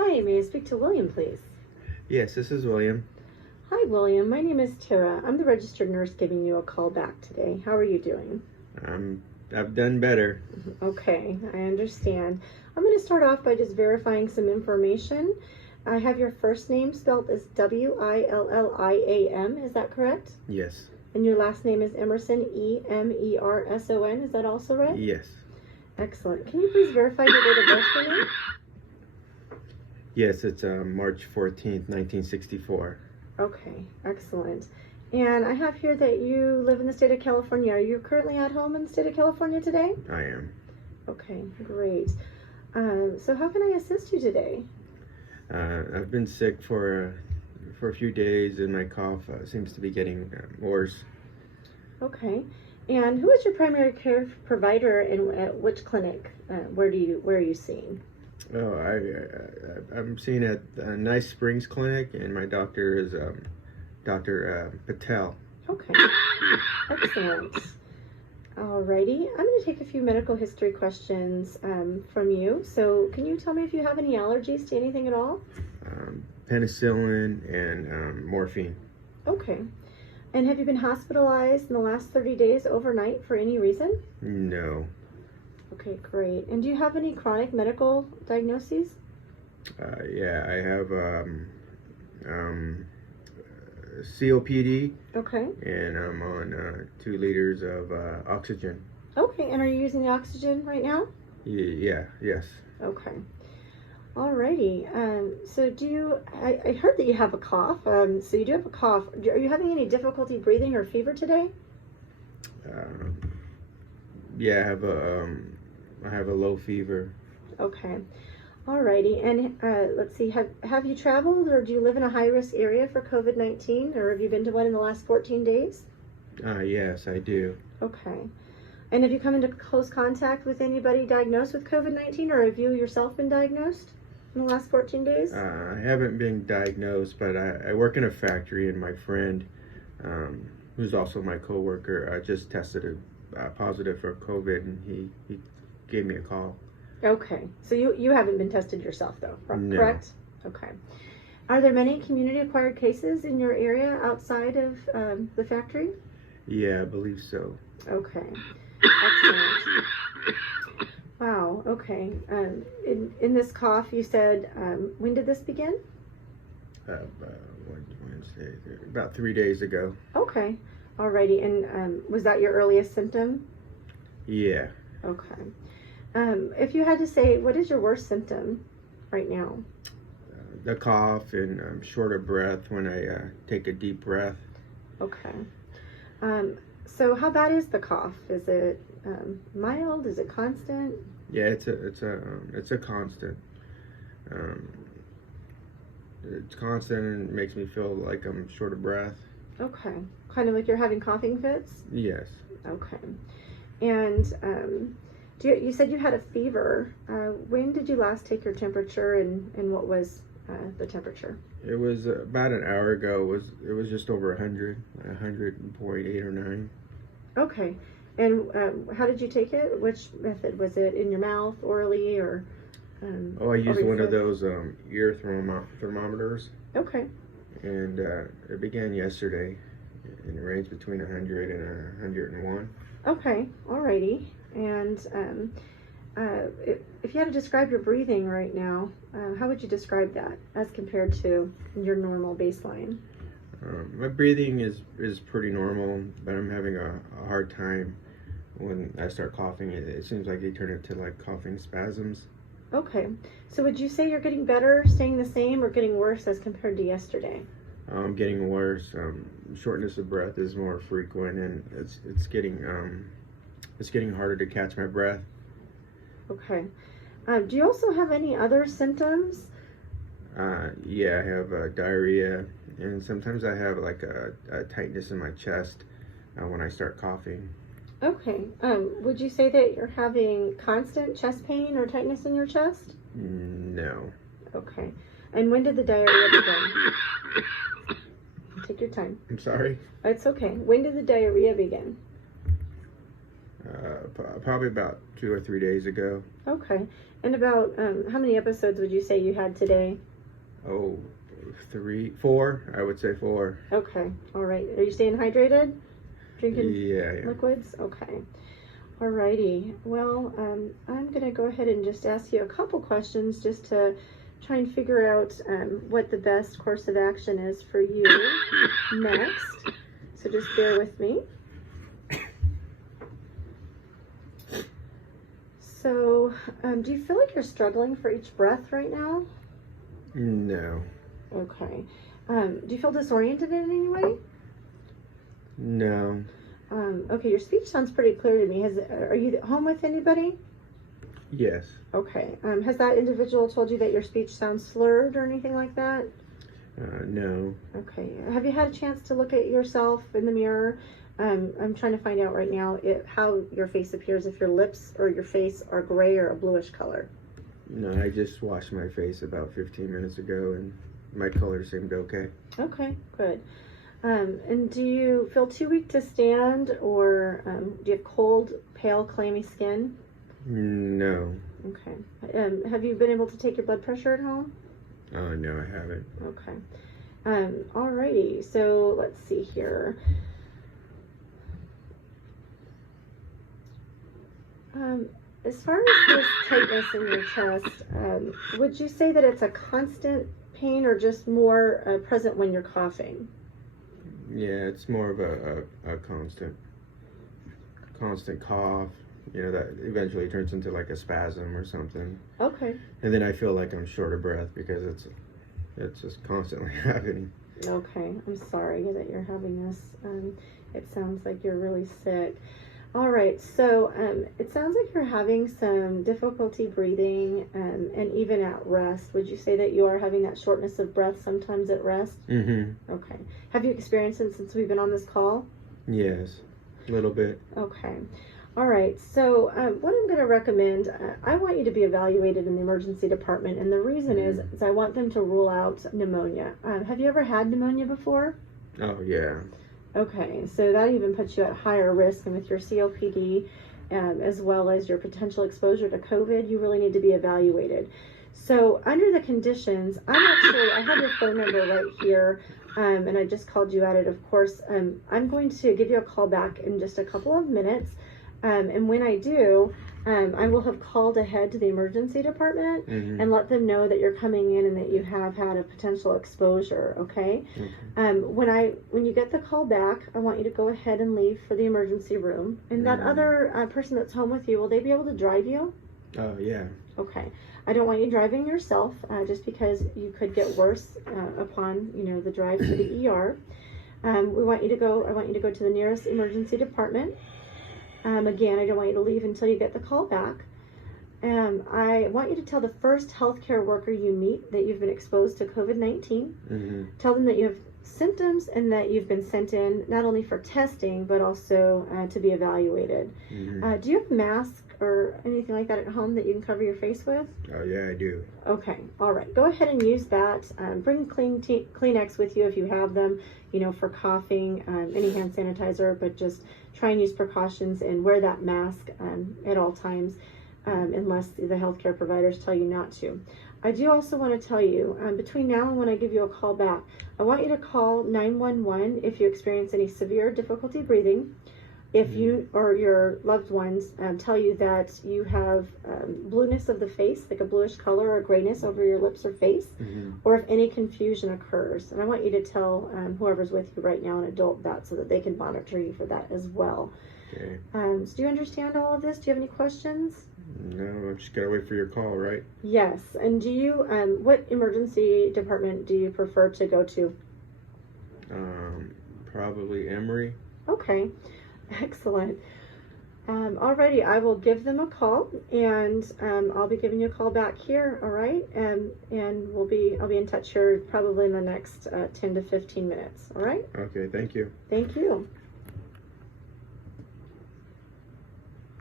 Hi, may I speak to William, please? Yes, this is William. Hi, William. My name is Tara. I'm the registered nurse giving you a call back today. How are you doing? I've done better. Okay, I understand. I'm going to start off by just verifying some information. I have your first name spelled as William. Is that correct? Yes. And your last name is Emerson, Emerson. Is that also right? Yes. Excellent. Can you please verify your date of birth for me? Yes, it's March 14th, 1964. Okay, excellent. And I have here that you live in the state of California. Are you currently at home in the state of California today? I am. Okay, great. So how can I assist you today? I've been sick for a few days, and my cough seems to be getting worse. Okay. And who is your primary care provider, and at which clinic? Where are you seeing? Oh, I'm seen at Nice Springs Clinic, and my doctor is Dr. Patel. Okay, excellent. Alrighty, I'm going to take a few medical history questions from you. So can you tell me if you have any allergies to anything at all? Penicillin and morphine. Okay. And have you been hospitalized in the last 30 days overnight for any reason? No. Okay, great. And do you have any chronic medical diagnoses? Yeah, I have COPD. Okay. And I'm on 2 liters of oxygen. Okay, and are you using the oxygen right now? Yes. Okay. Alrighty. So I heard that you have a cough. So you do have a cough. Are you having any difficulty breathing or fever today? Yeah, I have a low fever. Okay. Alrighty. And let's see, have you traveled, or do you live in a high-risk area for COVID-19, or have you been to one in the last 14 days? Yes, I do. Okay. And have you come into close contact with anybody diagnosed with COVID-19, or have you yourself been diagnosed in the last 14 days? I haven't been diagnosed, but I work in a factory, and my friend, who's also my coworker, just tested positive for COVID, and he gave me a call. Okay, so you haven't been tested yourself, though, correct? No. Okay. Are there many community-acquired cases in your area outside of the factory? Yeah, I believe so. Okay, excellent. Wow, okay. In this cough, you said, when did this begin? Wednesday, about 3 days ago. Okay, alrighty. And was that your earliest symptom? Yeah. Okay. If you had to say, what is your worst symptom right now? The cough, and I'm short of breath when I take a deep breath. Okay. So how bad is the cough? Is it mild? Is it constant? Yeah, it's a constant. It's constant, and it makes me feel like I'm short of breath. Okay. Kind of like you're having coughing fits? Yes. Okay. And you said you had a fever. When did you last take your temperature, and what was the temperature? It was about an hour ago. It was just over 100.8 or 9. Okay. And how did you take it? Which method? Was it in your mouth, orally, or I used one of those ear thermometers. Okay. And it began yesterday, and it ranged between 100 and 101. Okay, alrighty. And if you had to describe your breathing right now, how would you describe that as compared to your normal baseline? My breathing is pretty normal, but I'm having a hard time when I start coughing. It seems like they turn into like coughing spasms. Okay, so would you say you're getting better, staying the same, or getting worse as compared to yesterday? I'm getting worse. Shortness of breath is more frequent, and it's getting harder to catch my breath. Okay. Do you also have any other symptoms? Yeah, I have diarrhea, and sometimes I have like a tightness in my chest when I start coughing. Okay. Would you say that you're having constant chest pain or tightness in your chest? No. Okay. And when did the diarrhea begin? Take your time. I'm sorry? It's okay. When did the diarrhea begin? Probably about 2 or 3 days ago. Okay. And about how many episodes would you say you had today? Oh, 3, 4. I would say 4. Okay. All right. Are you staying hydrated? Drinking Yeah. liquids? Okay. Alrighty. Well, I'm going to go ahead and just ask you a couple questions just to try and figure out what the best course of action is for you next. So just bear with me. So, do you feel like you're struggling for each breath right now? No. Okay. Do you feel disoriented in any way? No. Okay, your speech sounds pretty clear to me. Are you home with anybody? Yes. Okay. Has that individual told you that your speech sounds slurred or anything like that? No. Okay. Have you had a chance to look at yourself in the mirror? I'm trying to find out right now how your face appears, if your lips or your face are gray or a bluish color. No, I just washed my face about 15 minutes ago and my color seemed okay. Okay, good. And do you feel too weak to stand, or do you have cold, pale, clammy skin? No. Okay. Have you been able to take your blood pressure at home? No, I haven't. Okay. Alrighty. So let's see here. As far as this tightness in your chest, would you say that it's a constant pain or just more present when you're coughing? Yeah, it's more of a constant cough, that eventually turns into like a spasm or something. Okay. And then I feel like I'm short of breath because it's just constantly happening. Okay. I'm sorry that you're having this. It sounds like you're really sick. All right, so it sounds like you're having some difficulty breathing and even at rest. Would you say that you are having that shortness of breath sometimes at rest? Mm-hmm. Okay. Have you experienced it since we've been on this call? Yes, a little bit. Okay. All right, so what I'm going to recommend, I want you to be evaluated in the emergency department, and the reason is I want them to rule out pneumonia. Have you ever had pneumonia before? Oh, yeah. Okay, so that even puts you at higher risk, and with your COPD, as well as your potential exposure to COVID, you really need to be evaluated. So under the conditions, I have your phone number right here, and I just called you at it, of course. I'm going to give you a call back in just a couple of minutes, and when I do, I will have called ahead to the emergency department and let them know that you're coming in and that you have had a potential exposure, okay? When you get the call back, I want you to go ahead and leave for the emergency room. And that other person that's home with you, will they be able to drive you? Oh, yeah. Okay. I don't want you driving yourself, just because you could get worse upon, the drive to the ER. I want you to go to the nearest emergency department. Again, I don't want you to leave until you get the call back. I want you to tell the first healthcare worker you meet that you've been exposed to COVID-19. Tell them that you have symptoms and that you've been sent in not only for testing, but also to be evaluated. Do you have a mask or anything like that at home that you can cover your face with? Oh, yeah, I do. Okay, all right. Go ahead and use that. Bring Kleenex with you if you have them, for coughing, any hand sanitizer, but just try and use precautions and wear that mask at all times, unless the healthcare providers tell you not to. I do also want to tell you, between now and when I give you a call back, I want you to call 911 if you experience any severe difficulty breathing. If you or your loved ones tell you that you have blueness of the face, like a bluish color or grayness over your lips or face, or if any confusion occurs. And I want you to tell whoever's with you right now, an adult, that so that they can monitor you for that as well. Okay. So do you understand all of this? Do you have any questions? No, I'm just gotta wait for your call, right? Yes. And do you, what emergency department do you prefer to go to? Probably Emory. Okay. Excellent. Alrighty, I will give them a call, and I'll be giving you a call back here. All right, and I'll be in touch here probably in the next 10 to 15 minutes. All right. Okay. Thank you. Thank you.